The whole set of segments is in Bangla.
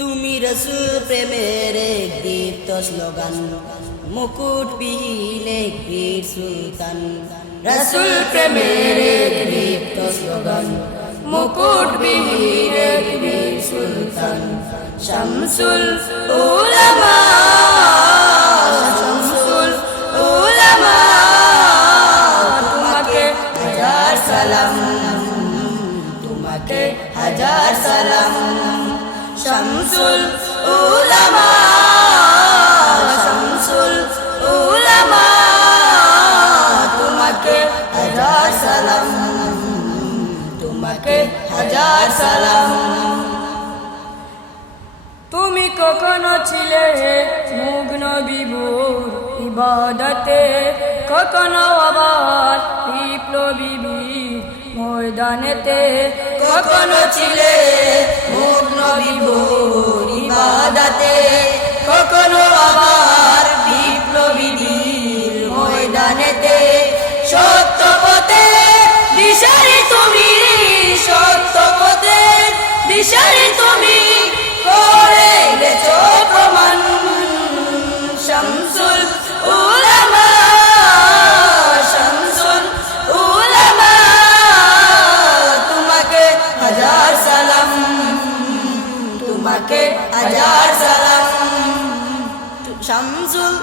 তুমি রসুল প্রেমের এক দীপ্ত স্লোগান, মুকুটবিহীন এক বীর সুলতান। রসুল প্রেমের এক দীপ্ত স্লোগান, মুকুটবিহীন এক বীর সুলতান। শামসুল উলামা, শামসুল উলামা, তোমাকে হাজার সালাম, তোমাকে হাজার সালাম। শামসুল উলামা, শামসুল উলামা, তোমাকে হাজার সালাম, তোমাকে হাজার সালাম। তুমি কখনো ছিলে মুগ্ন বিভোর ইবাদতে, কখনো আবার বিপ্লবী বীর ময়দানেতে। কখনো ছিলে মুগ্ন বিভোর ইবাদতে, কখনো আবার বিপ্লবী বীর ময়দানেতে। সত্য পথে দিশারি তুমি, সত্য পথে দিশারি তুমি, করে গেছো প্রমাণ। শামসুল উলামা, শামসুল উলামা, তোমাকে হাজার সালাম, তোমাকে হাজার সালাম। শামসুল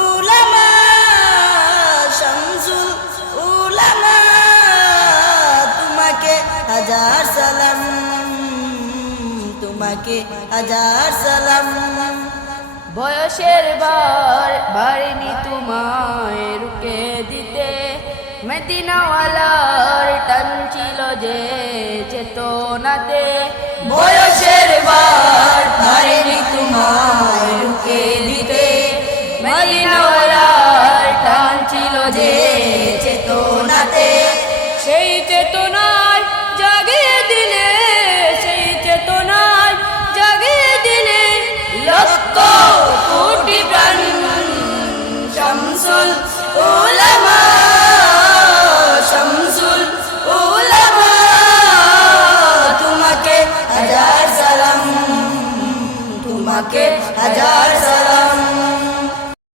উলামা, শামসুল উলামা, তোমাকে হাজার সালাম, তোমাকে হাজার সালাম। বয়সের বার বাড়িনি তোমায় রুকে দিতে, মদিনাওয়ালার টান ছিল যে চেতনাতে।